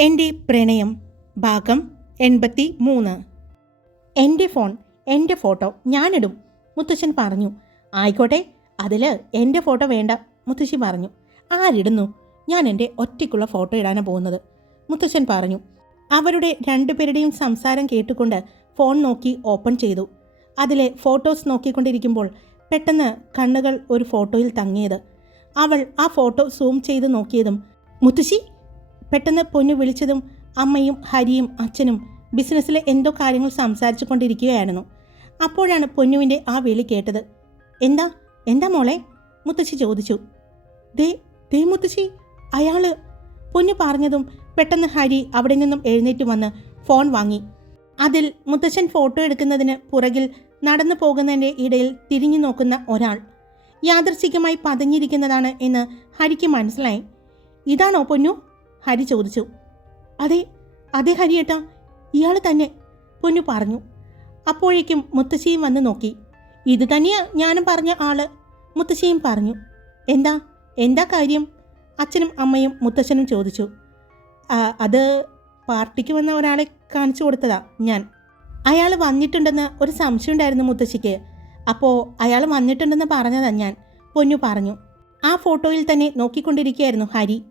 എന്റെ പ്രണയം ഭാഗം എൺപത്തി മൂന്ന് എന്റെ ഫോൺ എന്റെ ഫോട്ടോ ഞാനിടും മുത്തശ്ശൻ പറഞ്ഞു. ആയിക്കോട്ടെ അതിൽ എന്റെ ഫോട്ടോ വേണ്ട മുത്തശ്ശി പറഞ്ഞു. ആരിടുന്നു? ഞാൻ എന്റെ ഒറ്റയ്ക്കുള്ള ഫോട്ടോ ഇടാനാണ് പോകുന്നത്. മുത്തശ്ശൻ പറഞ്ഞു. അവരുടെ രണ്ടുപേരുടെയും സംസാരം കേട്ടുകൊണ്ട് ഫോൺ നോക്കി ഓപ്പൺ ചെയ്തു. അതിലെ ഫോട്ടോസ് നോക്കിക്കൊണ്ടിരിക്കുമ്പോൾ പെട്ടെന്ന് കണ്ണുകൾ ഒരു ഫോട്ടോയിൽ തങ്ങിയത്. അവൾ ആ ഫോട്ടോ സൂം ചെയ്ത് നോക്കിയതും മുത്തശ്ശി പെട്ടെന്ന് പൊന്നു വിളിച്ചതും അമ്മയും ഹരിയും അച്ഛനും ബിസിനസ്സിലെ എന്തോ കാര്യങ്ങൾ സംസാരിച്ചു കൊണ്ടിരിക്കുകയായിരുന്നു അപ്പോഴാണ് പൊന്നുവിന്റെ ആ വിളി കേട്ടത്. എന്താ? എന്താ മോളെ? മുത്തശ്ശി ചോദിച്ചു. ദേ ദേ മുത്തശ്ശി അയാൾ പൊന്നു പറഞ്ഞതും പെട്ടെന്ന് ഹരി അവിടെ നിന്നും എഴുന്നേറ്റ് വന്ന് ഫോൺ വാങ്ങി. അതിൽ മുത്തശ്ശൻ ഫോട്ടോ എടുക്കുന്നതിന് പുറകിൽ നടന്നു പോകുന്നതിന്റെ ഇടയിൽ തിരിഞ്ഞു നോക്കുന്ന ഒരാൾ. യാദർശികമായി പതഞ്ഞിരിക്കുന്നതാണ് എന്ന് ഹരിക്ക് മനസ്സിലായി. ഇതാണോ പൊന്നു? ഹരി ചോദിച്ചു. അതെ അതെ ഹരിയേട്ടാ. ഇയാൾ തന്നെ പൊന്നു പറഞ്ഞു. അപ്പോഴേക്കും മുത്തശ്ശിയും വന്ന് നോക്കി. ഇത് തന്നെയാ ഞാനും പറഞ്ഞ ആൾ മുത്തശ്ശിയും പറഞ്ഞു. എന്താ എന്താ കാര്യം? അച്ഛനും അമ്മയും മുത്തശ്ശനും ചോദിച്ചു. "ആ, അത് പാർട്ടിക്ക് വന്ന ഒരാളെ കാണിച്ചു കൊടുത്തതാ ഞാൻ. അയാൾ വന്നിട്ടുണ്ടെന്ന് ഒരു സംശയം ഉണ്ടായിരുന്നു മുത്തശ്ശിക്ക്. അപ്പോൾ അയാൾ വന്നിട്ടുണ്ടെന്ന് പറഞ്ഞതാ ഞാൻ പൊന്നു പറഞ്ഞു. ആ ഫോട്ടോയിൽ തന്നെ നോക്കിക്കൊണ്ടിരിക്കുകയായിരുന്നു ഹരി.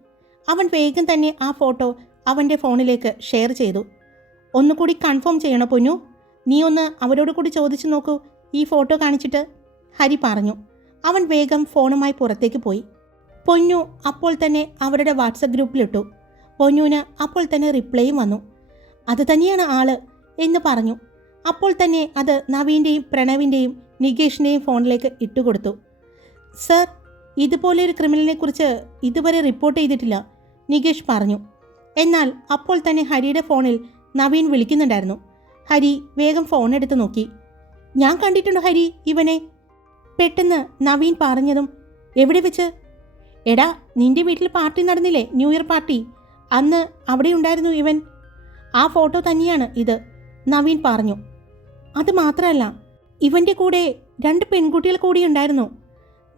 അവൻ വേഗം തന്നെ ആ ഫോട്ടോ അവന്റെ ഫോണിലേക്ക് ഷെയർ ചെയ്തു. ഒന്നുകൂടി കൺഫേം ചെയ്യണോ പൊന്നു? നീ ഒന്ന് അവരോട് കൂടി ചോദിച്ചു നോക്കൂ. ഈ ഫോട്ടോ കാണിച്ചിട്ട്? ഹരി പറഞ്ഞു. അവൻ വേഗം ഫോണുമായി പുറത്തേക്ക് പോയി. പൊന്നു അപ്പോൾ തന്നെ അവരുടെ വാട്സപ്പ് ഗ്രൂപ്പിലിട്ടു. പൊന്നുവിന് അപ്പോൾ തന്നെ റിപ്ലൈയും വന്നു. അത് തന്നെയാണ് ആൾ എന്ന് പറഞ്ഞു. അപ്പോൾ തന്നെ അത് നവീന്റെയും പ്രണവിന്റെയും നികേഷിന്റെയും ഫോണിലേക്ക് ഇട്ടുകൊടുത്തു. സർ ഇതുപോലെ ഒരു ക്രിമിനലിനെ കുറിച്ച് ഇതുവരെ റിപ്പോർട്ട് ചെയ്തിട്ടില്ല. നികേഷ് പറഞ്ഞു. എന്നാൽ അപ്പോൾ തന്നെ ഹരിയുടെ ഫോണിൽ നവീൻ വിളിക്കുന്നുണ്ടായിരുന്നു. ഹരി വേഗം ഫോൺ എടുത്ത് നോക്കി. ഞാൻ കണ്ടിട്ടുണ്ട് ഹരി ഇവനെ? പെട്ടെന്ന് നവീൻ പറഞ്ഞതും എവിടെ വെച്ച്? എടാ നിന്റെ വീട്ടിൽ പാർട്ടി നടന്നില്ലേ ന്യൂ ഇയർ പാർട്ടി? അന്ന് അവിടെ ഉണ്ടായിരുന്നു ഇവൻ. ആ ഫോട്ടോ തന്നെയാണ് ഇത് നവീൻ പറഞ്ഞു. അത് മാത്രമല്ല ഇവന്റെ കൂടെ രണ്ട് പെൺകുട്ടികൾ കൂടി ഉണ്ടായിരുന്നു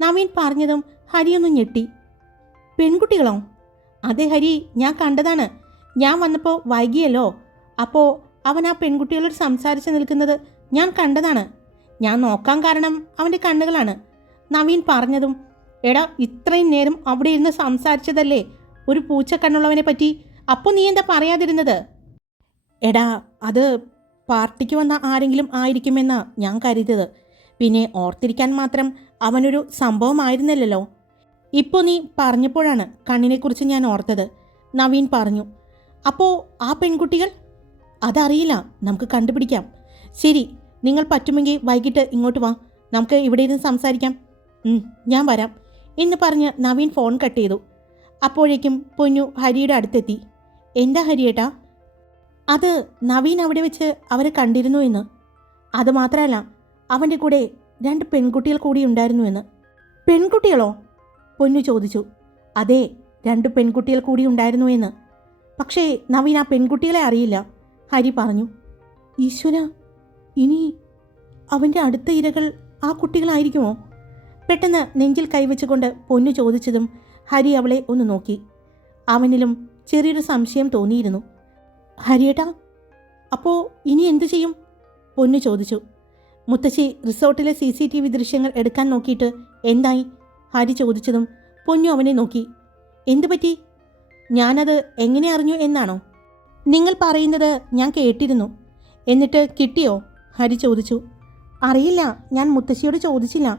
നവീൻ പറഞ്ഞതും ഹരിയൊന്ന് ഞെട്ടി. പെൺകുട്ടികളോ? അതെ ഹരി ഞാൻ കണ്ടതാണ്. ഞാൻ വന്നപ്പോൾ വൈകിയല്ലോ. അപ്പോൾ അവൻ ആ പെൺകുട്ടികളോട് സംസാരിച്ച് നിൽക്കുന്നത് ഞാൻ കണ്ടതാണ്. ഞാൻ നോക്കാൻ കാരണം അവന്റെ കണ്ണുകളാണ്. നവീൻ പറഞ്ഞതും എടാ ഇത്രയും നേരം അവിടെ ഇരുന്ന് സംസാരിച്ചതല്ലേ? ഒരു പൂച്ചക്കണ്ണുള്ളവനെ പറ്റി. അപ്പോൾ നീ എന്താ പറയാതിരുന്നത്? എടാ അത് പാർട്ടിക്ക് വന്ന ആരെങ്കിലും ആയിരിക്കുമെന്നാണ് ഞാൻ കരുതിയത്. പിന്നെ ഓർത്തിരിക്കാൻ മാത്രം അവനൊരു സംഭവമായിരുന്നില്ലല്ലോ. ഇപ്പോൾ നീ പറഞ്ഞപ്പോഴാണ് കണ്ണിനെക്കുറിച്ച് ഞാൻ ഓർത്തത്. നവീൻ പറഞ്ഞു അപ്പോൾ ആ പെൺകുട്ടികൾ? അതറിയില്ല നമുക്ക് കണ്ടുപിടിക്കാം. ശരി നിങ്ങൾ പറ്റുമെങ്കിൽ വൈകിട്ട് ഇങ്ങോട്ട് വാ നമുക്ക് ഇവിടെ ഇരുന്ന് സംസാരിക്കാം. ഞാൻ വരാം എന്ന് പറഞ്ഞ് നവീൻ ഫോൺ കട്ട് ചെയ്തു. അപ്പോഴേക്കും പൊന്നു ഹരിയുടെ അടുത്തെത്തി. എന്താ ഹരിയേട്ടാ? അത് നവീൻ അവിടെ വെച്ച് അവരെ കണ്ടിരുന്നു എന്ന്. അതുമാത്രമല്ല അവന്റെ കൂടെ രണ്ട് പെൺകുട്ടികൾ കൂടി ഉണ്ടായിരുന്നു എന്ന്. പെൺകുട്ടികളോ? പൊന്നു ചോദിച്ചു. അതെ രണ്ട് പെൺകുട്ടികൾ കൂടി ഉണ്ടായിരുന്നു എന്ന്. പക്ഷേ നവീൻ ആ പെൺകുട്ടികളെ അറിയില്ല ഹരി പറഞ്ഞു. ഈശ്വര ഇനി അവന്റെ അടുത്ത ഇരകൾ ആ കുട്ടികളായിരിക്കുമോ? പെട്ടെന്ന് നെഞ്ചിൽ കൈവച്ചുകൊണ്ട് പൊന്നു ചോദിച്ചതും ഹരി അവളെ ഒന്ന് നോക്കി. അവനിലും ചെറിയൊരു സംശയം തോന്നിയിരുന്നു. ഹരിയേട്ടാ അപ്പോൾ ഇനി എന്തു ചെയ്യും? പൊന്നു ചോദിച്ചു. മുത്തശ്ശി റിസോർട്ടിലെ സി സി ടി വി ദൃശ്യങ്ങൾ എടുക്കാൻ നോക്കിയിട്ട് എന്തായി? ഹരി ചോദിച്ചതും പൊന്നു അവനെ നോക്കി. എന്തു പറ്റി? ഞാനത് എങ്ങനെ അറിഞ്ഞു എന്നാണോ? നിങ്ങൾ പറയുന്നത് ഞാൻ കേട്ടിരുന്നു. എന്നിട്ട് കിട്ടിയോ? ഹരി ചോദിച്ചു. അറിയില്ല ഞാൻ മുത്തശ്ശിയോട് ചോദിച്ചില്ല.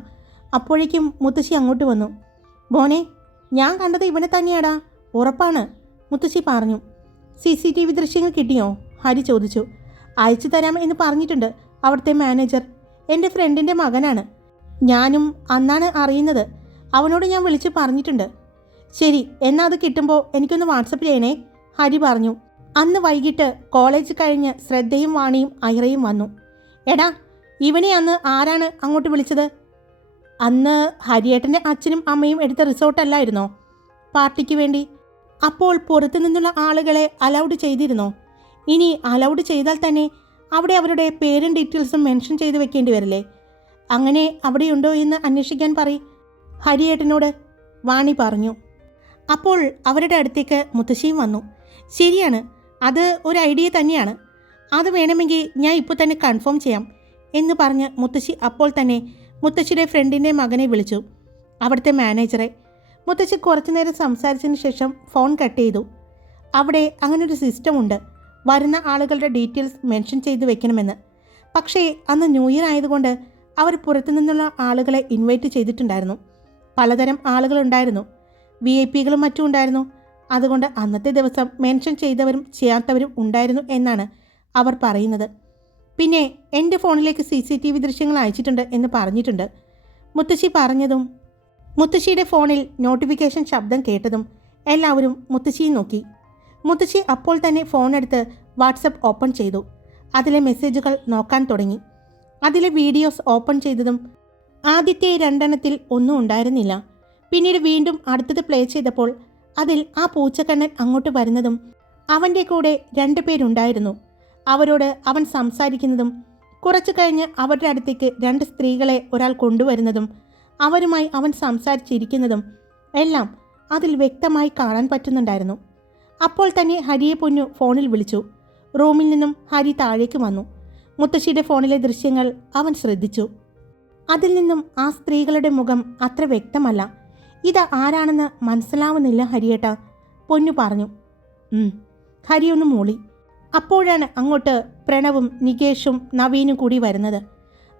അപ്പോഴേക്കും മുത്തശ്ശി അങ്ങോട്ട് വന്നു. മോനെ ഞാൻ കണ്ടത് ഇവനെ തന്നെയാടാ. ഉറപ്പാണ് മുത്തശ്ശി പറഞ്ഞു. സി സി ടി വി ദൃശ്യങ്ങൾ കിട്ടിയോ? ഹരി ചോദിച്ചു. അയച്ചു തരാം എന്ന് പറഞ്ഞിട്ടുണ്ട് അവിടുത്തെ മാനേജർ. എന്റെ ഫ്രണ്ടിന്റെ മകനാണ്. ഞാനും അന്നാണ് അറിയുന്നത്. അവനോട് ഞാൻ വിളിച്ച് പറഞ്ഞിട്ടുണ്ട്. ശരി എന്നാൽ അത് കിട്ടുമ്പോൾ എനിക്കൊന്ന് വാട്സപ്പ് ചെയ്യണേ ഹരി പറഞ്ഞു. അന്ന് വൈകിട്ട് കോളേജ് കഴിഞ്ഞ് ശ്രദ്ധയും വാണിയും ഐറയും വന്നു. എടാ ഇവനെ അന്ന് ആരാണ് അങ്ങോട്ട് വിളിച്ചത്? അന്ന് ഹരിയേട്ടന്റെ അച്ഛനും അമ്മയും എടുത്ത റിസോർട്ടല്ലായിരുന്നോ പാർട്ടിക്ക് വേണ്ടി. അപ്പോൾ പുറത്തു നിന്നുള്ള ആളുകളെ അലൗഡ് ചെയ്തിരുന്നോ? ഇനി അലൗഡ് ചെയ്താൽ തന്നെ അവിടെ അവരുടെ പേരും ഡീറ്റെയിൽസും മെൻഷൻ ചെയ്ത് വെക്കേണ്ടി വരില്ലേ? അങ്ങനെ അവിടെയുണ്ടോ എന്ന് അന്വേഷിക്കാൻ പറ ഹരിയേട്ടനോട് വാണി പറഞ്ഞു. അപ്പോൾ അവരുടെ അടുത്തേക്ക് മുത്തശ്ശിയും വന്നു. ശരിയാണ് അത് ഒരു ഐഡിയ തന്നെയാണ്. അത് വേണമെങ്കിൽ ഞാൻ ഇപ്പോൾ തന്നെ കൺഫേം ചെയ്യാം എന്ന് പറഞ്ഞ് മുത്തശ്ശി അപ്പോൾ തന്നെ മുത്തശ്ശിയുടെ ഫ്രണ്ടിന്റെ മകനെ വിളിച്ചു. അവിടുത്തെ മാനേജറെ. മുത്തശ്ശി കുറച്ചു നേരം സംസാരിച്ചതിന് ശേഷം ഫോൺ കട്ട് ചെയ്തു. അവിടെ അങ്ങനൊരു സിസ്റ്റം ഉണ്ട്. വരുന്ന ആളുകളുടെ ഡീറ്റെയിൽസ് മെൻഷൻ ചെയ്ത് വെക്കണമെന്ന്. പക്ഷേ അന്ന് ന്യൂ ഇയർ ആയതുകൊണ്ട് അവർ പുറത്തു നിന്നുള്ള ആളുകളെ ഇൻവൈറ്റ് ചെയ്തിട്ടുണ്ടായിരുന്നു. പലതരം ആളുകളുണ്ടായിരുന്നു. വി ഐ പികളും മറ്റും ഉണ്ടായിരുന്നു. അതുകൊണ്ട് അന്നത്തെ ദിവസം മെൻഷൻ ചെയ്തവരും ചെയ്യാത്തവരും ഉണ്ടായിരുന്നു എന്നാണ് അവർ പറയുന്നത്. പിന്നെ എന്റെ ഫോണിലേക്ക് സി സി ടി വി ദൃശ്യങ്ങൾ അയച്ചിട്ടുണ്ട് എന്ന് പറഞ്ഞിട്ടുണ്ട്. മുത്തശ്ശി പറഞ്ഞതും മുത്തശ്ശിയുടെ ഫോണിൽ നോട്ടിഫിക്കേഷൻ ശബ്ദം കേട്ടതും എല്ലാവരും മുത്തശ്ശിയെ നോക്കി. മുത്തശ്ശി അപ്പോൾ തന്നെ ഫോണെടുത്ത് വാട്സപ്പ് ഓപ്പൺ ചെയ്തു. അതിലെ മെസ്സേജുകൾ നോക്കാൻ തുടങ്ങി. അതിലെ വീഡിയോസ് ഓപ്പൺ ചെയ്തതും ആദ്യത്തെ രണ്ടെണ്ണത്തിൽ ഒന്നും ഉണ്ടായിരുന്നില്ല. പിന്നീട് വീണ്ടും അടുത്തത് പ്ലേ ചെയ്തപ്പോൾ അതിൽ ആ പൂച്ചക്കണ്ണൻ അങ്ങോട്ട് വരുന്നതും അവന്റെ കൂടെ രണ്ടു പേരുണ്ടായിരുന്നു. അവരോട് അവൻ സംസാരിക്കുന്നതും കുറച്ചു കഴിഞ്ഞ് അവരുടെ അടുത്തേക്ക് രണ്ട് സ്ത്രീകളെ ഒരാൾ കൊണ്ടുവരുന്നതും അവരുമായി അവൻ സംസാരിച്ചിരിക്കുന്നതും എല്ലാം അതിൽ വ്യക്തമായി കാണാൻ പറ്റുന്നുണ്ടായിരുന്നു. അപ്പോൾ തന്നെ ഹരിയെ പൊന്നു ഫോണിൽ വിളിച്ചു. റൂമിൽ നിന്നും ഹരി താഴേക്ക് വന്നു. മുത്തശ്ശിയുടെ ഫോണിലെ ദൃശ്യങ്ങൾ അവൻ ശ്രദ്ധിച്ചു. അതിൽ നിന്നും ആ സ്ത്രീകളുടെ മുഖം അത്ര വ്യക്തമല്ല. ഇത് ആരാണെന്ന് മനസ്സിലാവുന്നില്ല ഹരിയേട്ട. പൊന്നു പറഞ്ഞു. ഹരിയൊന്ന് മൂളി. അപ്പോഴാണ് അങ്ങോട്ട് പ്രണവും നികേഷും നവീനും കൂടി വരുന്നത്.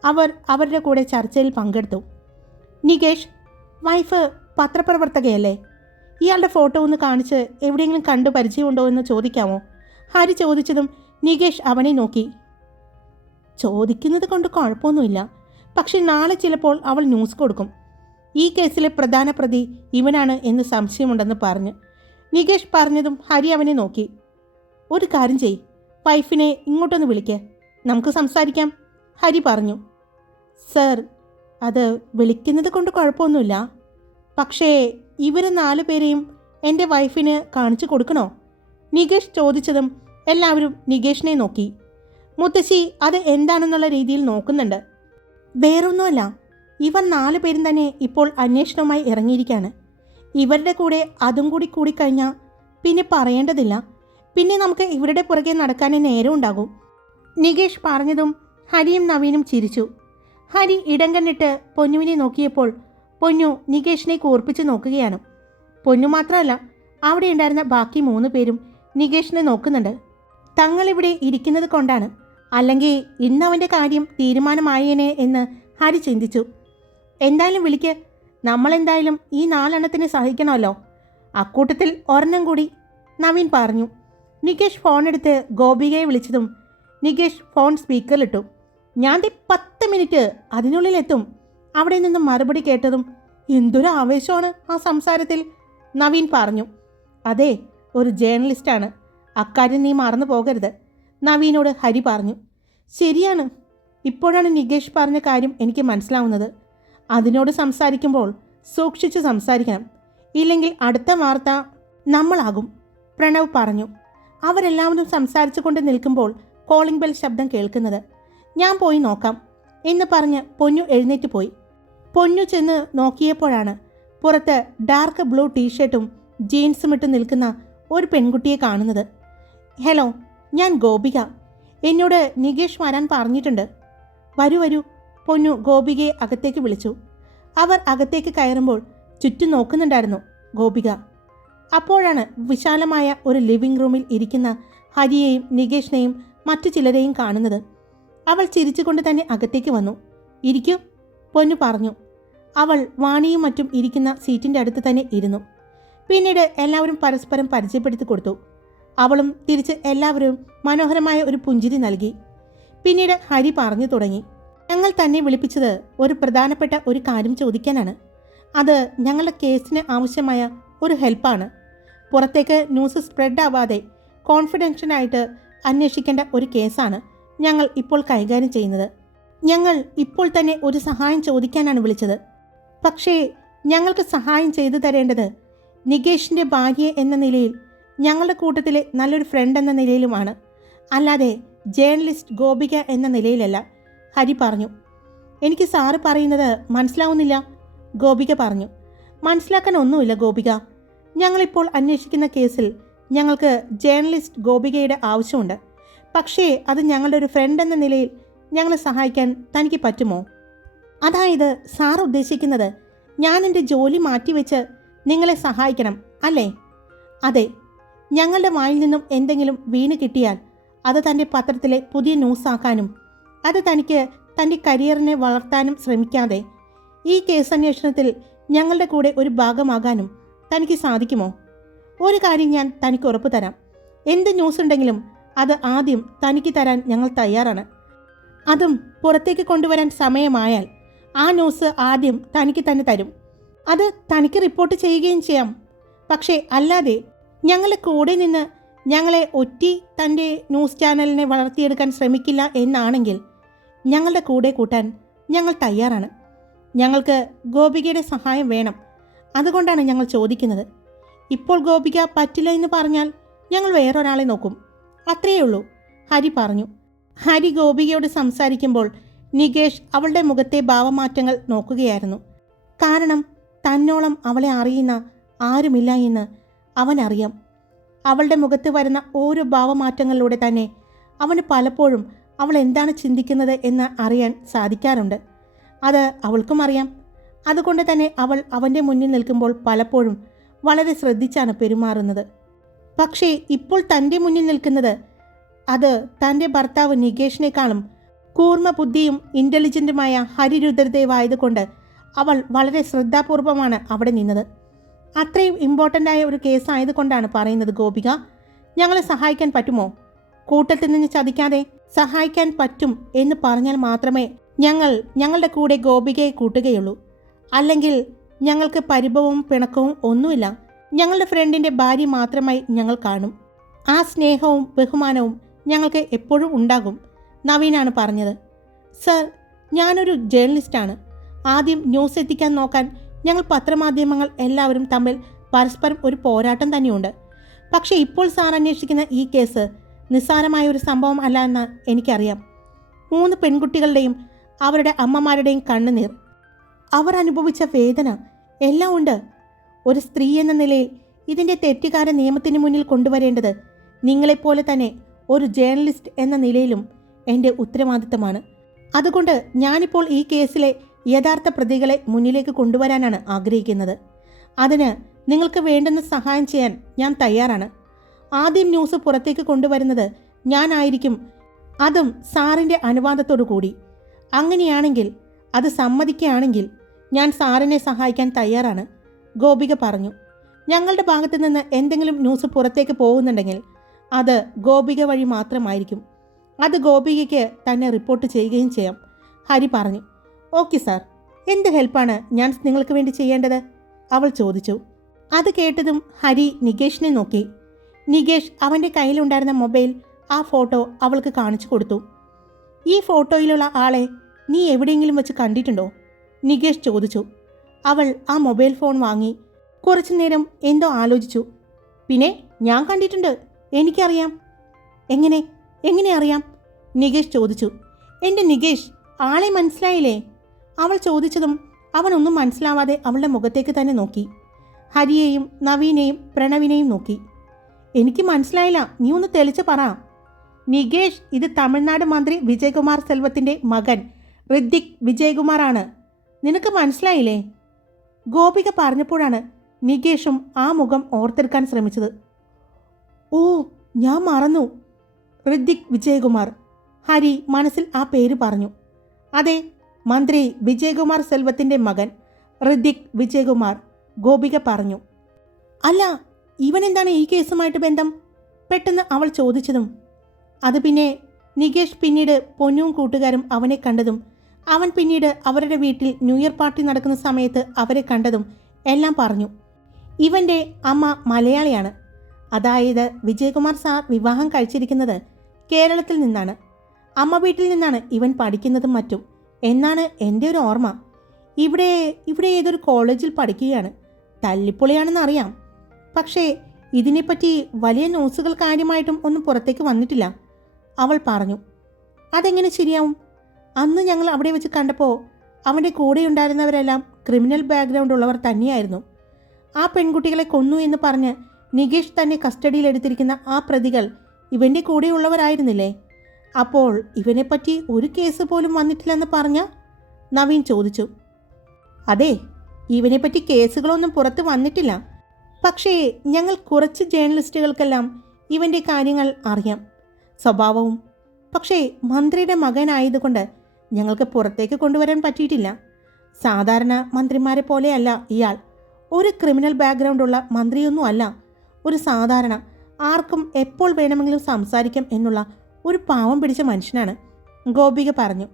അവർ അവരുടെ കൂടെ ചർച്ചയിൽ പങ്കെടുത്തു. നികേഷ് വൈഫ് പത്രപ്രവർത്തകയല്ലേ? ഇയാളുടെ ഫോട്ടോ ഒന്ന് കാണിച്ച് എവിടെയെങ്കിലും കണ്ടു പരിചയമുണ്ടോ എന്ന് ചോദിക്കാമോ? ഹരി ചോദിച്ചതും നികേഷ് അവനെ നോക്കി. ചോദിക്കുന്നത് കൊണ്ട് കുഴപ്പമൊന്നുമില്ല. പക്ഷെ നാളെ ചിലപ്പോൾ അവൾ ന്യൂസ് കൊടുക്കും. ഈ കേസിലെ പ്രധാന പ്രതി ഇവനാണ് എന്ന് സംശയമുണ്ടെന്ന് പറഞ്ഞ് നികേഷ് പറഞ്ഞതും ഹരി അവനെ നോക്കി. ഒരു കാര്യം ചെയ് വൈഫിനെ ഇങ്ങോട്ടൊന്ന് വിളിക്ക്. നമുക്ക് സംസാരിക്കാം ഹരി പറഞ്ഞു. സർ അത് വിളിക്കുന്നത് കൊണ്ട് കുഴപ്പമൊന്നുമില്ല. പക്ഷേ ഇവരെ നാല് പേരെയും എന്റെ വൈഫിന് കാണിച്ചു കൊടുക്കണോ? നികേഷ് ചോദിച്ചതും എല്ലാവരും നികേഷിനെ നോക്കി. മുത്തശ്ശി അത് എന്താണെന്നുള്ള രീതിയിൽ നോക്കുന്നുണ്ട്. വേറൊന്നുമല്ല ഇവർ നാല് പേരും തന്നെ ഇപ്പോൾ അന്വേഷണവുമായി ഇറങ്ങിയിരിക്കുകയാണ്. ഇവരുടെ കൂടെ അതും കൂടി കൂടിക്കഴിഞ്ഞാൽ പിന്നെ പറയേണ്ടതില്ല. പിന്നെ നമുക്ക് ഇവരുടെ പുറകെ നടക്കാനേ നേരം ഉണ്ടാകും. നികേഷ് പറഞ്ഞതും ഹരിയും നവീനും ചിരിച്ചു. ഹരി ഇടം കണ്ടിട്ട് പൊന്നുവിനെ നോക്കിയപ്പോൾ പൊന്നു നികേഷിനെ കൂർപ്പിച്ച് നോക്കുകയാണ്. പൊന്നു മാത്രമല്ല അവിടെ ഉണ്ടായിരുന്ന ബാക്കി മൂന്ന് പേരും നികേഷിനെ നോക്കുന്നുണ്ട്. തങ്ങളിവിടെ ഇരിക്കുന്നത് കൊണ്ടാണ്. അല്ലെങ്കിൽ ഇന്നവന്റെ കാര്യം തീരുമാനമായേനെ എന്ന് ഹരി ചിന്തിച്ചു. എന്തായാലും വിളിക്ക്. നമ്മളെന്തായാലും ഈ നാലെണ്ണത്തിന് സഹിക്കണമല്ലോ. അക്കൂട്ടത്തിൽ ഒരെണ്ണം കൂടി നവീൻ പറഞ്ഞു. നികേഷ് ഫോൺ എടുത്ത് ഗോപികയെ വിളിച്ചതും നികേഷ് ഫോൺ സ്പീക്കറിലിട്ടു ഞാൻ ദി പത്ത് മിനിറ്റ് അതിനുള്ളിലെത്തും. അവിടെ നിന്നും മറുപടി കേട്ടതും എന്തൊരു ആവേശമാണ് ആ സംസാരത്തിൽ നവീൻ പറഞ്ഞു. അതെ ഒരു ജേർണലിസ്റ്റാണ് അക്കാര്യം നീ മറന്നു പോകരുത്. നവീനോട് ഹരി പറഞ്ഞു ശരിയാണ്. ഇപ്പോഴാണ് നികേഷ് പറഞ്ഞ കാര്യം എനിക്ക് മനസ്സിലാവുന്നത്. അതിനോട് സംസാരിക്കുമ്പോൾ സൂക്ഷിച്ച് സംസാരിക്കണം. ഇല്ലെങ്കിൽ അടുത്ത വാർത്ത നമ്മളാകും. പ്രണവ് പറഞ്ഞു അവരെല്ലാവരും സംസാരിച്ചു കൊണ്ട് നിൽക്കുമ്പോൾ കോളിംഗ് ബെൽ ശബ്ദം കേൾക്കുന്നത്. ഞാൻ പോയി നോക്കാം. എന്ന് പറഞ്ഞ് പൊന്നു എഴുന്നേറ്റ് പോയി. പൊന്നു ചെന്ന് നോക്കിയപ്പോഴാണ് പുറത്ത് ഡാർക്ക് ബ്ലൂ ടീഷർട്ടും ജീൻസും ഇട്ട് നിൽക്കുന്ന ഒരു പെൺകുട്ടിയെ കാണുന്നത്. ഹലോ ഞാൻ ഗോപിക. എന്നോട് നികേഷ് വരാൻ പറഞ്ഞിട്ടുണ്ട്. വരൂ വരൂ പൊന്നു ഗോപികയെ അകത്തേക്ക് വിളിച്ചു. അവർ അകത്തേക്ക് കയറുമ്പോൾ ചുറ്റും നോക്കുന്നുണ്ടായിരുന്നു ഗോപിക. അപ്പോഴാണ് വിശാലമായ ഒരു ലിവിംഗ് റൂമിൽ ഇരിക്കുന്ന ഹരിയെയും നികേഷിനെയും മറ്റു ചിലരെയും കാണുന്നത്. അവൾ ചിരിച്ചുകൊണ്ട് തന്നെ അകത്തേക്ക് വന്നു. ഇരിക്കൂ പൊന്നു പറഞ്ഞു. അവൾ വാണിയും മറ്റും ഇരിക്കുന്ന സീറ്റിന്റെ അടുത്ത് തന്നെ ഇരുന്നു. പിന്നീട് എല്ലാവരും പരസ്പരം പരിചയപ്പെടുത്തി കൊടുത്തു. അവളും തിരിച്ച് എല്ലാവരും മനോഹരമായ ഒരു പുഞ്ചിരി നൽകി. പിന്നീട് ഹരി പറഞ്ഞു തുടങ്ങി. ഞങ്ങൾ തന്നെ വിളിപ്പിച്ചത് ഒരു പ്രധാനപ്പെട്ട ഒരു കാര്യം ചോദിക്കാനാണ്. അത് ഞങ്ങളുടെ കേസിന് ആവശ്യമായ ഒരു ഹെൽപ്പാണ്. പുറത്തേക്ക് ന്യൂസ് സ്പ്രെഡ് ആവാതെ കോൺഫിഡൻഷ്യനായിട്ട് അന്വേഷിക്കേണ്ട ഒരു കേസാണ് ഞങ്ങൾ ഇപ്പോൾ കൈകാര്യം ചെയ്യുന്നത്. ഞങ്ങൾ ഇപ്പോൾ തന്നെ ഒരു സഹായം ചോദിക്കാനാണ് വിളിച്ചത്. പക്ഷേ ഞങ്ങൾക്ക് സഹായം ചെയ്തു തരേണ്ടത് നികേഷിന്റെ ഭാര്യ എന്ന നിലയിൽ ഞങ്ങളുടെ കൂട്ടത്തിലെ നല്ലൊരു ഫ്രണ്ട് എന്ന നിലയിലുമാണ്. അല്ലാതെ ജേർണലിസ്റ്റ് ഗോപിക എന്ന നിലയിലല്ല. ഹരി പറഞ്ഞു എനിക്ക് സാറ് പറയുന്നത് മനസ്സിലാവുന്നില്ല ഗോപിക പറഞ്ഞു. മനസ്സിലാക്കാൻ ഒന്നുമില്ല ഗോപിക. ഞങ്ങളിപ്പോൾ അന്വേഷിക്കുന്ന കേസിൽ ഞങ്ങൾക്ക് ജേർണലിസ്റ്റ് ഗോപികയുടെ ആവശ്യമുണ്ട്. പക്ഷേ അത് ഞങ്ങളുടെ ഒരു ഫ്രണ്ട് എന്ന നിലയിൽ ഞങ്ങളെ സഹായിക്കാൻ തനിക്ക് പറ്റുമോ? അതായത് സാർ ഉദ്ദേശിക്കുന്നത് ഞാൻ എന്റെ ജോലി മാറ്റിവെച്ച് നിങ്ങളെ സഹായിക്കണം അല്ലേ? അതെ ഞങ്ങളുടെ വായിൽ നിന്നും എന്തെങ്കിലും വീണ് കിട്ടിയാൽ അത് തന്റെ പത്രത്തിലെ പുതിയ ന്യൂസാക്കാനും അത് തനിക്ക് തന്റെ കരിയറിനെ വളർത്താനും ശ്രമിക്കാതെ ഈ കേസ് അന്വേഷണത്തിൽ ഞങ്ങളുടെ കൂടെ ഒരു ഭാഗമാകാനും തനിക്ക് സാധിക്കുമോ? ഒരു കാര്യം ഞാൻ തനിക്ക് ഉറപ്പ് തരാം. എന്ത് ന്യൂസ് ഉണ്ടെങ്കിലും അത് ആദ്യം തനിക്ക് തരാൻ ഞങ്ങൾ തയ്യാറാണ്. അതും പുറത്തേക്ക് കൊണ്ടുവരാൻ സമയമായാൽ ആ ന്യൂസ് ആദ്യം തനിക്ക് തന്നെ തരും. അത് തനിക്ക് റിപ്പോർട്ട് ചെയ്യുകയും ചെയ്യാം. പക്ഷേ അല്ലാതെ ഞങ്ങളുടെ കൂടെ നിന്ന് ഞങ്ങളെ ഒറ്റി തന്റെ ന്യൂസ് ചാനലിനെ വളർത്തിയെടുക്കാൻ ശ്രമിക്കില്ല എന്നാണെങ്കിൽ ഞങ്ങളുടെ കൂടെ കൂട്ടാൻ ഞങ്ങൾ തയ്യാറാണ്. ഞങ്ങൾക്ക് ഗോപികയുടെ സഹായം വേണം. അതുകൊണ്ടാണ് ഞങ്ങൾ ചോദിക്കുന്നത്. ഇപ്പോൾ ഗോപിക പറ്റില്ല എന്ന് പറഞ്ഞാൽ ഞങ്ങൾ വേറൊരാളെ നോക്കും. അത്രയേ ഉള്ളൂ ഹരി പറഞ്ഞു. ഹരി ഗോപികയോട് സംസാരിക്കുമ്പോൾ നികേഷ് അവളുടെ മുഖത്തെ ഭാവമാറ്റങ്ങൾ നോക്കുകയായിരുന്നു. കാരണം തന്നോളം അവളെ അറിയുന്ന ആരുമില്ല എന്ന് അവനറിയാം. അവളുടെ മുഖത്ത് വരുന്ന ഓരോ ഭാവമാറ്റങ്ങളിലൂടെ തന്നെ അവന് പലപ്പോഴും അവൾ എന്താണ് ചിന്തിക്കുന്നത് എന്ന് അറിയാൻ സാധിക്കാറുണ്ട്. അത് അവൾക്കും അറിയാം. അതുകൊണ്ട് തന്നെ അവൾ അവന്റെ മുന്നിൽ നിൽക്കുമ്പോൾ പലപ്പോഴും വളരെ ശ്രദ്ധിച്ചാണ് പെരുമാറുന്നത്. പക്ഷേ ഇപ്പോൾ തന്റെ മുന്നിൽ നിൽക്കുന്നത് അത് തന്റെ ഭർത്താവ് നികേഷിനേക്കാളും കൂർമ്മ ബുദ്ധിയും ഇന്റലിജന്റുമായ ഹരിരുദ്രദേവായതുകൊണ്ട് അവൾ വളരെ ശ്രദ്ധാപൂർവമാണ് അവിടെ നിന്നത്. അത്രയും ഇമ്പോർട്ടന്റ് ആയ ഒരു കേസ് ആയതുകൊണ്ടാണ് പറയുന്നത് ഗോപിക. ഞങ്ങളെ സഹായിക്കാൻ പറ്റുമോ? കൂട്ടത്തിൽ നിന്ന് ചതിക്കാതെ സഹായിക്കാൻ പറ്റും എന്ന് പറഞ്ഞാൽ മാത്രമേ ഞങ്ങൾ ഞങ്ങളുടെ കൂടെ ഗോപികയെ കൂട്ടുകയുള്ളൂ. അല്ലെങ്കിൽ ഞങ്ങൾക്ക് പരിഭവവും പിണക്കവും ഒന്നുമില്ല. ഞങ്ങളുടെ ഫ്രണ്ടിന്റെ ഭാര്യ മാത്രമായി ഞങ്ങൾ കാണും. ആ സ്നേഹവും ബഹുമാനവും ഞങ്ങൾക്ക് എപ്പോഴും ഉണ്ടാകും നവീനാണ് പറഞ്ഞത്. സർ ഞാനൊരു ജേർണലിസ്റ്റാണ് ആദ്യം ന്യൂസ് എത്തിക്കാൻ നോക്കാൻ ഞങ്ങൾ പത്രമാധ്യമങ്ങൾ എല്ലാവരും തമ്മിൽ പരസ്പരം ഒരു പോരാട്ടം തന്നെയുണ്ട്. പക്ഷേ ഇപ്പോൾ സാർ അന്വേഷിക്കുന്ന ഈ കേസ് നിസ്സാരമായ ഒരു സംഭവം അല്ല എന്ന് എനിക്കറിയാം. മൂന്ന് പെൺകുട്ടികളുടെയും അവരുടെ അമ്മമാരുടെയും കണ്ണുനീർ. അവർ അനുഭവിച്ച വേദന എല്ലാം ഉണ്ട്. ഒരു സ്ത്രീ എന്ന നിലയിൽ ഇതിന്റെ തെറ്റുകാര നിയമത്തിന് മുന്നിൽ കൊണ്ടുവരേണ്ടത് നിങ്ങളെപ്പോലെ തന്നെ ഒരു ജേർണലിസ്റ്റ് എന്ന നിലയിലും എന്റെ ഉത്തരവാദിത്തമാണ്. അതുകൊണ്ട് ഞാനിപ്പോൾ ഈ കേസിലെ യഥാർത്ഥ പ്രതികളെ മുന്നിലേക്ക് കൊണ്ടുവരാനാണ് ആഗ്രഹിക്കുന്നത്. അതിന് നിങ്ങൾക്ക് വേണ്ടുന്ന സഹായം ചെയ്യാൻ ഞാൻ തയ്യാറാണ്. ആദ്യം ന്യൂസ് പുറത്തേക്ക് കൊണ്ടുവരുന്നത് ഞാനായിരിക്കും. അതും സാറിന്റെ അനുവാദത്തോടു കൂടി. അങ്ങനെയാണെങ്കിൽ അത് സമ്മതിക്കുകയാണെങ്കിൽ ഞാൻ സാറിനെ സഹായിക്കാൻ തയ്യാറാണ് ഗോപിക പറഞ്ഞു. ഞങ്ങളുടെ ഭാഗത്തു നിന്ന് എന്തെങ്കിലും ന്യൂസ് പുറത്തേക്ക് പോകുന്നുണ്ടെങ്കിൽ അത് ഗോപിക വഴി മാത്രമായിരിക്കും. അത് ഗോപികയ്ക്ക് തന്നെ റിപ്പോർട്ട് ചെയ്യുകയും ചെയ്യാം ഹരി പറഞ്ഞു. Okay sir. എന്ത് ഹെൽപ്പാണ് ഞാൻ നിങ്ങൾക്ക് വേണ്ടി ചെയ്യേണ്ടത്? അവൾ ചോദിച്ചു. അത് കേട്ടതും ഹരി നികേഷിനെ നോക്കി. നികേഷ് അവന്റെ കയ്യിലുണ്ടായിരുന്ന മൊബൈൽ ആ ഫോട്ടോ അവൾക്ക് കാണിച്ചു കൊടുത്തു. ഈ ഫോട്ടോയിലുള്ള ആളെ നീ എവിടെയെങ്കിലും വെച്ച് കണ്ടിട്ടുണ്ടോ? നികേഷ് ചോദിച്ചു. അവൾ ആ മൊബൈൽ ഫോൺ വാങ്ങി കുറച്ചു നേരം എന്തോ ആലോചിച്ചു. പിന്നെ ഞാൻ കണ്ടിട്ടുണ്ട്. എനിക്കറിയാം. എങ്ങനെ? എങ്ങനെ അറിയാം? നികേഷ് ചോദിച്ചു. എന്റെ നികേഷ് ആളെ മനസ്സിലായില്ലേ? അവൾ ചോദിച്ചതും അവനൊന്നും മനസ്സിലാവാതെ അവളുടെ മുഖത്തേക്ക് തന്നെ നോക്കി. ഹരിയെയും നവീനെയും പ്രണവിനെയും നോക്കി. എനിക്ക് മനസ്സിലായില്ല നീ ഒന്ന് തെളിച്ച് പറ. നികേഷ് ഇത് തമിഴ്നാട് മന്ത്രി വിജയകുമാർ സെൽവത്തിന്റെ മകൻ ഋദ്ദിക് വിജയകുമാറാണ്. നിനക്ക് മനസ്സിലായില്ലേ? ഗോപിക പറഞ്ഞപ്പോഴാണ് നികേഷും ആ മുഖം ഓർത്തെടുക്കാൻ ശ്രമിച്ചത്. ഓ ഞാൻ മറന്നു. ഋദ്ദിക് വിജയകുമാർ. ഹരി മനസ്സിൽ ആ പേര് പറഞ്ഞു. അതെ മന്ത്രി വിജയകുമാർ സെൽവത്തിന്റെ മകൻ ഋതിക് വിജയകുമാർ ഗോപിക പറഞ്ഞു അല്ല ഇവൻ എന്താണ് ഈ കേസുമായിട്ട് ബന്ധം? പെട്ടെന്ന് അവൾ ചോദിച്ചതും അത് പിന്നെ നികേഷ് പിന്നീട് പൊന്നും കൂട്ടുകാരും അവനെ കണ്ടതും അവൻ പിന്നീട് അവരുടെ വീട്ടിൽ ന്യൂ ഇയർ പാർട്ടി നടക്കുന്ന സമയത്ത് അവരെ കണ്ടതും എല്ലാം പറഞ്ഞു. ഇവന്റെ അമ്മ മലയാളിയാണ്. അതായത് വിജയകുമാർ സാർ വിവാഹം കഴിച്ചിരിക്കുന്നത് കേരളത്തിൽ നിന്നാണ്. അമ്മ വീട്ടിൽ നിന്നാണ് ഇവൻ പഠിക്കുന്നതും മറ്റും. എന്നാണ് എന്റെ ഒരു ഓർമ്മ. ഇവിടെ ഇവിടെ ഏതൊരു കോളേജിൽ പഠിക്കുകയാണ്. തല്ലിപ്പൊളിയാണെന്ന് അറിയാം. പക്ഷേ ഇതിനെപ്പറ്റി വലിയ ന്യൂസുകൾ കാര്യമായിട്ടും ഒന്നും പുറത്തേക്ക് വന്നിട്ടില്ല. അവൾ പറഞ്ഞു അതെങ്ങനെ ശരിയാവും? അന്ന് ഞങ്ങൾ അവിടെ വെച്ച് കണ്ടപ്പോൾ അവന്റെ കൂടെയുണ്ടായിരുന്നവരെല്ലാം ക്രിമിനൽ ബാക്ക്ഗ്രൗണ്ട് ഉള്ളവർ തന്നെയായിരുന്നു. ആ പെൺകുട്ടികളെ കൊന്നു എന്ന് പറഞ്ഞ് നികേഷ് തന്നെ കസ്റ്റഡിയിലെടുത്തിരിക്കുന്ന ആ പ്രതികൾ ഇവന്റെ കൂടെയുള്ളവരായിരുന്നില്ലേ? അപ്പോൾ ഇവനെപ്പറ്റി ഒരു കേസ് പോലും വന്നിട്ടില്ലെന്ന് പറഞ്ഞ നവീൻ ചോദിച്ചു. അതെ ഇവനെപ്പറ്റി കേസുകളൊന്നും പുറത്ത് വന്നിട്ടില്ല. പക്ഷേ ഞങ്ങൾ കുറച്ച് ജേർണലിസ്റ്റുകൾക്കെല്ലാം ഇവന്റെ കാര്യങ്ങൾ അറിയാം. സ്വഭാവവും പക്ഷേ മന്ത്രിയുടെ മകനായതുകൊണ്ട് ഞങ്ങൾക്ക് പുറത്തേക്ക് കൊണ്ടുവരാൻ പറ്റിയിട്ടില്ല. സാധാരണ മന്ത്രിമാരെ പോലെയല്ല ഇയാൾ. ഒരു ക്രിമിനൽ ബാക്ക്ഗ്രൗണ്ടുള്ള മന്ത്രിയൊന്നും അല്ല ഒരു സാധാരണ ആർക്കും എപ്പോൾ വേണമെങ്കിലും സംസാരിക്കാം എന്നുള്ള ഒരു പാവം പിടിച്ച മനുഷ്യനാണ്. ഗോപിക പറഞ്ഞു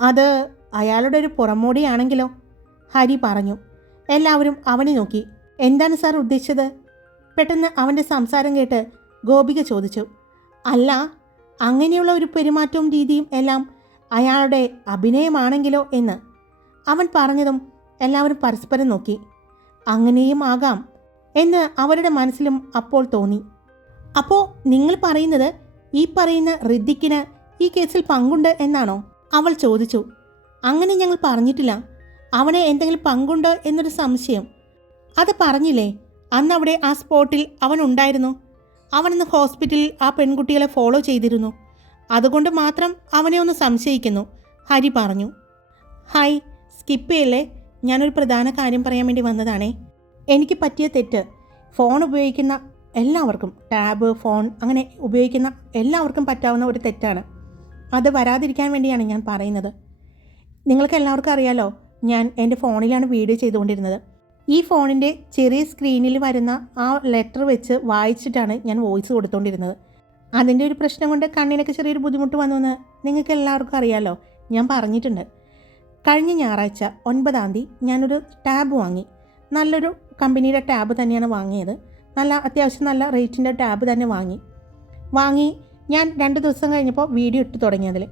അത് അയാളുടെ ഒരു പുറമോടിയാണെങ്കിലോ? ഹരി പറഞ്ഞു എല്ലാവരും അവനെ നോക്കി. എന്താണ് സാർ ഉദ്ദേശിച്ചത്? പെട്ടെന്ന് അവന്റെ സംസാരം കേട്ട് ഗോപിക ചോദിച്ചു അല്ല അങ്ങനെയുള്ള ഒരു പെരുമാറ്റവും രീതിയും എല്ലാം അയാളുടെ അഭിനയമാണെങ്കിലോ എന്ന്. അവൻ പറഞ്ഞതും എല്ലാവരും പരസ്പരം നോക്കി അങ്ങനെയും ആകാം എന്ന് അവരുടെ മനസ്സിലും അപ്പോൾ തോന്നി. അപ്പോൾ നിങ്ങൾ പറയുന്നത് ഈ പറയുന്ന റിദ്ദിക്കിന് ഈ കേസിൽ പങ്കുണ്ട് എന്നാണോ? അവൾ ചോദിച്ചു. അങ്ങനെ ഞങ്ങൾ പറഞ്ഞിട്ടില്ല. അവനെ എന്തെങ്കിലും പങ്കുണ്ടോ എന്നൊരു സംശയം. അത് പറഞ്ഞില്ലേ? അന്ന് അവിടെ ആ സ്പോട്ടിൽ അവൻ ഉണ്ടായിരുന്നു. അവനിന്ന് ഹോസ്പിറ്റലിൽ ആ പെൺകുട്ടികളെ ഫോളോ ചെയ്തിരുന്നു. അതുകൊണ്ട് മാത്രം അവനെ ഒന്ന് സംശയിക്കുന്നു ഹരി പറഞ്ഞു. ഹായ് സ്കിപ്പ് ചെയ്യല്ലേ? ഞാനൊരു പ്രധാന കാര്യം പറയാൻ വേണ്ടി വന്നതാണേ. എനിക്ക് പറ്റിയ തെറ്റ്. ഫോൺ ഉപയോഗിക്കുന്ന എല്ലാവർക്കും ടാബ് ഫോൺ അങ്ങനെ ഉപയോഗിക്കുന്ന എല്ലാവർക്കും പറ്റാവുന്ന ഒരു തെറ്റാണ്. അത് വരാതിരിക്കാൻ വേണ്ടിയാണ് ഞാൻ പറയുന്നത്. നിങ്ങൾക്ക് എല്ലാവർക്കും അറിയാലോ ഞാൻ എന്റെ ഫോണിലാണ് വീഡിയോ ചെയ്തുകൊണ്ടിരുന്നത്. ഈ ഫോണിന്റെ ചെറിയ സ്ക്രീനിൽ വരുന്ന ആ ലെറ്റർ വെച്ച് വായിച്ചിട്ടാണ് ഞാൻ വോയിസ് കൊടുത്തുകൊണ്ടിരുന്നത് അതിന്റെ ഒരു പ്രശ്നം കൊണ്ട് കണ്ണിനൊക്കെ ചെറിയൊരു ബുദ്ധിമുട്ട് വന്നുവെന്ന് നിങ്ങൾക്ക് എല്ലാവർക്കും അറിയാലോ ഞാൻ പറഞ്ഞിട്ടുണ്ട്. കഴിഞ്ഞ ഞായറാഴ്ച ഒൻപതാം തീയതി ഞാനൊരു ടാബ് വാങ്ങി. നല്ലൊരു കമ്പനിയുടെ ടാബ് തന്നെയാണ് വാങ്ങിയത്. നല്ല അത്യാവശ്യം നല്ല റേറ്റിന്റെ ടാബ് തന്നെ വാങ്ങി. വാങ്ങി ഞാൻ രണ്ട് ദിവസം കഴിഞ്ഞപ്പോൾ വീഡിയോ ഇട്ട് തുടങ്ങിയതിൽ.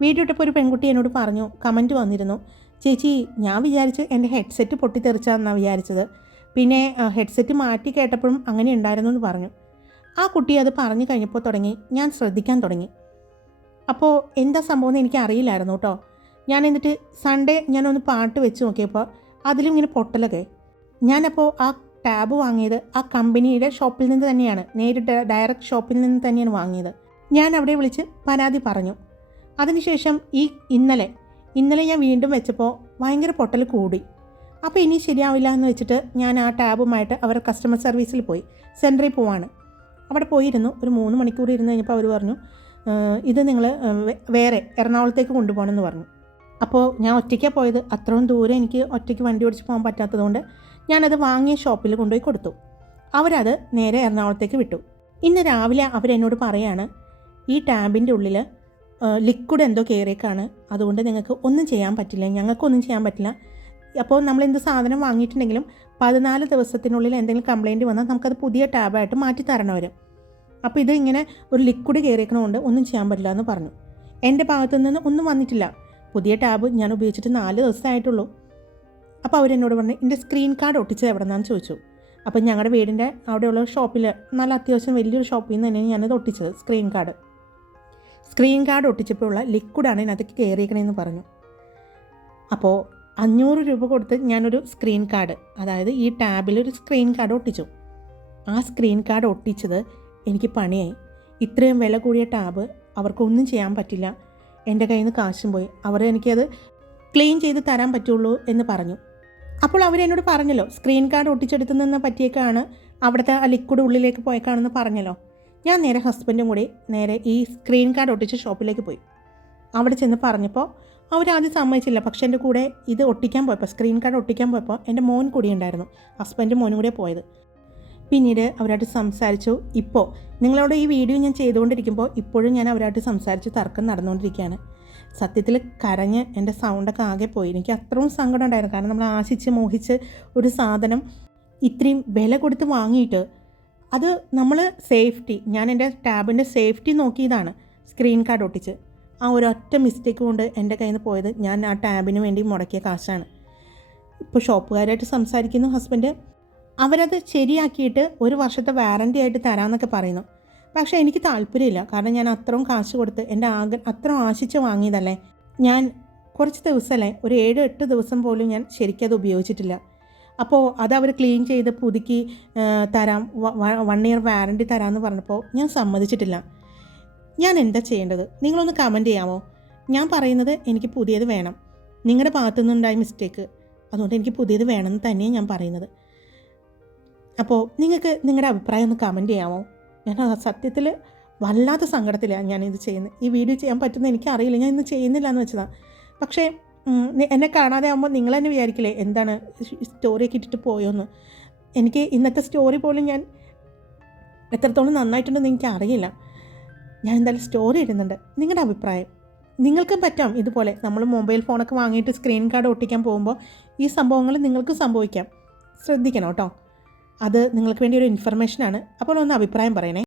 വീഡിയോ ഇട്ടപ്പോൾ ഒരു പെൺകുട്ടി എന്നോട് പറഞ്ഞു കമന്റ് വന്നിരുന്നു. ചേച്ചി ഞാൻ വിചാരിച്ച് എന്റെ ഹെഡ്സെറ്റ് പൊട്ടിത്തെറിച്ചാന്നാണ് വിചാരിച്ചത്. പിന്നെ ഹെഡ്സെറ്റ് മാറ്റി കേട്ടപ്പോഴും അങ്ങനെ ഉണ്ടായിരുന്നു എന്ന് പറഞ്ഞു. ആ കുട്ടി അത് പറഞ്ഞു കഴിഞ്ഞപ്പോൾ തുടങ്ങി. ഞാൻ ശ്രദ്ധിക്കാൻ തുടങ്ങി. അപ്പോൾ എന്താ സംഭവം എന്ന് എനിക്ക് അറിയില്ലായിരുന്നു കേട്ടോ. ഞാൻ എന്നിട്ട് സൺഡേ ഞാനൊന്ന് പാട്ട് വെച്ച് നോക്കിയപ്പോൾ അതിലും ഇങ്ങനെ പൊട്ടലൊക്കെ. ഞാനപ്പോൾ ആ ടാബ് വാങ്ങിയത് ആ കമ്പനിയുടെ ഷോപ്പിൽ നിന്ന് തന്നെയാണ്. നേരിട്ട് ഡയറക്റ്റ് ഷോപ്പിൽ നിന്ന് തന്നെയാണ് വാങ്ങിയത്. ഞാൻ അവിടെ വിളിച്ച് പരാതി പറഞ്ഞു. അതിനുശേഷം ഈ ഇന്നലെ ഇന്നലെ ഞാൻ വീണ്ടും വെച്ചപ്പോൾ ഭയങ്കര പൊട്ടൽ കൂടി. അപ്പോൾ ഇനി ശരിയാവില്ല എന്ന് വെച്ചിട്ട് ഞാൻ ആ ടാബുമായിട്ട് അവർ കസ്റ്റമർ സർവീസിൽ പോയി. സെന്ററിൽ പോവാണ്. അവിടെ പോയിരുന്നു. ഒരു മൂന്ന് മണിക്കൂർ ഇരുന്ന് കഴിഞ്ഞപ്പോൾ അവർ പറഞ്ഞു ഇത് നിങ്ങൾ വേറെ എറണാകുളത്തേക്ക് കൊണ്ടുപോകണമെന്ന് പറഞ്ഞു. അപ്പോൾ ഞാൻ ഒറ്റയ്ക്കാണ് പോയത്. അത്രയും ദൂരം എനിക്ക് ഒറ്റയ്ക്ക് വണ്ടി ഓടിച്ച് പോകാൻ പറ്റാത്തതുകൊണ്ട് ഞാനത് വാങ്ങിയ ഷോപ്പിൽ കൊണ്ടുപോയി കൊടുത്തു. അവരത് നേരെ എറണാകുളത്തേക്ക് വിട്ടു. ഇന്ന് രാവിലെ അവരെന്നോട് പറയാണ് ഈ ടാബിന്റെ ഉള്ളിൽ ലിക്വിഡ് എന്തോ കയറിയേക്കാണ് അതുകൊണ്ട് നിങ്ങൾക്ക് ഒന്നും ചെയ്യാൻ പറ്റില്ല ഞങ്ങൾക്കൊന്നും ചെയ്യാൻ പറ്റില്ല. അപ്പോൾ നമ്മൾ എന്ത് സാധനം വാങ്ങിയിട്ടുണ്ടെങ്കിലും പതിനാല് ദിവസത്തിനുള്ളിൽ എന്തെങ്കിലും കംപ്ലയിന്റ് വന്നാൽ നമുക്കത് പുതിയ ടാബായിട്ട് മാറ്റി തരണം അവർ അപ്പോൾ ഇത് ഇങ്ങനെ ഒരു ലിക്വിഡ് കയറിയേക്കണതുകൊണ്ട് ഒന്നും ചെയ്യാൻ പറ്റില്ല എന്ന് പറഞ്ഞു. എന്റെ ഭാഗത്തു നിന്ന് ഒന്നും വന്നിട്ടില്ല. പുതിയ ടാബ് ഞാൻ ഉപയോഗിച്ചിട്ട് നാല് ദിവസമായിട്ടുള്ളൂ അപ്പോൾ അവരെന്നോട് പറഞ്ഞു എന്റെ സ്ക്രീൻ കാർഡ് ഒട്ടിച്ചത് എവിടെ നിന്നാന്ന് ചോദിച്ചു. അപ്പോൾ ഞങ്ങളുടെ വീടിന്റെ അവിടെയുള്ള ഷോപ്പിൽ നല്ല അത്യാവശ്യം വലിയൊരു ഷോപ്പിൽ നിന്ന് തന്നെയാണ് ഞാനത് ഒട്ടിച്ചത് സ്ക്രീൻ കാർഡ് സ്ക്രീൻ കാർഡ് ഒട്ടിച്ചപ്പോൾ ഉള്ള ലിക്വിഡാണ് ഇതിനകത്ത് കയറിയേക്കണേന്ന് പറഞ്ഞു. അപ്പോൾ അഞ്ഞൂറ് രൂപ കൊടുത്ത് ഞാനൊരു സ്ക്രീൻ കാർഡ് അതായത് ഈ ടാബിൽ ഒരു സ്ക്രീൻ കാർഡ് ഒട്ടിച്ചു. ആ സ്ക്രീൻ കാർഡ് ഒട്ടിച്ചത് എനിക്ക് പണിയായി. ഇത്രയും വില കൂടിയ ടാബ് അവർക്കൊന്നും ചെയ്യാൻ പറ്റില്ല. എന്റെ കയ്യിൽ നിന്ന് കാശും പോയി. അവർ എനിക്കത് ക്ലീൻ ചെയ്ത് തരാൻ പറ്റുള്ളൂ എന്ന് പറഞ്ഞു. അപ്പോൾ അവരെന്നോട് പറഞ്ഞല്ലോ സ്ക്രീൻ കാർഡ് ഒട്ടിച്ചെടുത്ത് നിന്ന് പറ്റിയേക്കാണ് അവിടുത്തെ ആ ലിക്വിഡ് ഉള്ളിലേക്ക് പോയേക്കാണെന്ന് പറഞ്ഞല്ലോ. ഞാൻ നേരെ ഹസ്ബൻഡും കൂടി നേരെ ഈ സ്ക്രീൻ കാർഡ് ഒട്ടിച്ച ഷോപ്പിലേക്ക് പോയി. അവിടെ ചെന്ന് പറഞ്ഞപ്പോൾ അവരാദ്യം സമ്മതിച്ചില്ല. പക്ഷേ എന്റെ കൂടെ ഇത് ഒട്ടിക്കാൻ പോയപ്പോൾ സ്ക്രീൻ കാർഡ് ഒട്ടിക്കാൻ പോയപ്പോൾ എന്റെ മോൻ കൂടി ഉണ്ടായിരുന്നു ഹസ്ബൻഡും മോനും കൂടെ പോയത്. പിന്നീട് അവരായിട്ട് സംസാരിച്ചു. ഇപ്പോൾ നിങ്ങളോട് ഈ വീഡിയോ ഞാൻ ചെയ്തുകൊണ്ടിരിക്കുമ്പോൾ ഇപ്പോഴും ഞാൻ അവരായിട്ട് സംസാരിച്ച് തർക്കം നടന്നുകൊണ്ടിരിക്കുകയാണ്. സത്യത്തിൽ കരഞ്ഞ് എന്റെ സൗണ്ടൊക്കെ ആകെ പോയി. എനിക്ക് അത്രയും സങ്കടം ഉണ്ടായിരുന്നു കാരണം നമ്മൾ ആശിച്ച് മോഹിച്ച് ഒരു സാധനം ഇത്രയും വില കൊടുത്ത് വാങ്ങിയിട്ട് അത് നമ്മൾ സേഫ്റ്റി ഞാൻ എന്റെ ടാബിന്റെ സേഫ്റ്റി നോക്കിയതാണ് സ്ക്രീൻ കാർഡ് ഒട്ടിച്ച്. ആ ഒരൊറ്റ മിസ്റ്റേക്ക് കൊണ്ട് എന്റെ കയ്യിൽ നിന്ന് പോയത് ഞാൻ ആ ടാബിന് വേണ്ടി മുടക്കിയ കാശാണ്. ഇപ്പോൾ ഷോപ്പുകാരായിട്ട് സംസാരിക്കുന്നു ഹസ്ബൻഡ് അവരത് ശരിയാക്കിയിട്ട് ഒരു വർഷത്തെ വാറന്റി ആയിട്ട് തരാമെന്നൊക്കെ പറയുന്നു. പക്ഷേ എനിക്ക് താല്പര്യമില്ല. കാരണം ഞാൻ അത്രയും കാശ് കൊടുത്ത് എന്റെ ആഗ അത്രയും ആശിച്ച് വാങ്ങിയതല്ലേ. ഞാൻ കുറച്ച് ദിവസമല്ലേ ഒരു ഏഴ് എട്ട് ദിവസം പോലും ഞാൻ ശരിക്കത് ഉപയോഗിച്ചിട്ടില്ല. അപ്പോൾ അത് അവർ ക്ലീൻ ചെയ്ത് പുതുക്കി തരാം വൺ ഇയർ വാറണ്ടി തരാമെന്ന് പറഞ്ഞപ്പോൾ ഞാൻ സമ്മതിച്ചിട്ടില്ല. ഞാൻ എന്താ ചെയ്യേണ്ടത്? നിങ്ങളൊന്ന് കമന്റ് ചെയ്യാമോ? ഞാൻ പറയുന്നത് എനിക്ക് പുതിയത് വേണം. നിങ്ങളുടെ ഭാഗത്തു നിന്നുണ്ടായ മിസ്റ്റേക്ക് അതുകൊണ്ട് എനിക്ക് പുതിയത് വേണമെന്ന് തന്നെയാണ് ഞാൻ പറയുന്നത്. അപ്പോൾ നിങ്ങൾക്ക് നിങ്ങളുടെ അഭിപ്രായം ഒന്ന് കമന്റ് ചെയ്യാമോ? ഞാൻ സത്യത്തിൽ വല്ലാത്ത സങ്കടത്തിലാണ് ഞാനിത് ചെയ്യുന്നത് ഈ വീഡിയോ ചെയ്യാൻ പറ്റുന്ന എനിക്കറിയില്ല. ഞാൻ ഇന്ന് ചെയ്യുന്നില്ല എന്ന് വെച്ചതാണ് പക്ഷേ എന്നെ കാണാതെ ആകുമ്പോൾ നിങ്ങൾ തന്നെ വിചാരിക്കില്ലേ എന്താണ് സ്റ്റോറിയൊക്കെ ഇട്ടിട്ട് പോയോന്ന്. എനിക്ക് ഇന്നത്തെ സ്റ്റോറി പോലും ഞാൻ എത്രത്തോളം നന്നായിട്ടുണ്ടെന്ന് എനിക്ക് അറിയില്ല ഞാൻ എന്തായാലും സ്റ്റോറി ഇടുന്നുണ്ട്. നിങ്ങളുടെ അഭിപ്രായം? നിങ്ങൾക്കും പറ്റാം ഇതുപോലെ നമ്മൾ മൊബൈൽ ഫോണൊക്കെ വാങ്ങിയിട്ട് സ്ക്രീൻ കാർഡ് ഒട്ടിക്കാൻ പോകുമ്പോൾ ഈ സംഭവങ്ങൾ നിങ്ങൾക്കും സംഭവിക്കാം. ശ്രദ്ധിക്കണം കേട്ടോ. അത് നിങ്ങൾക്ക് വേണ്ടി ഒരു ഇൻഫർമേഷനാണ് അപ്പോൾ ഒന്ന് അഭിപ്രായം പറയണേ.